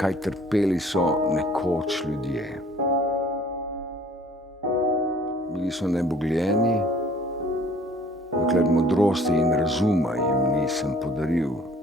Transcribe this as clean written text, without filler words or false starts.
kaj trpeli so nekoč ljudje. Bili so nebogljeni, dokler modrosti in razuma jim nisem podaril.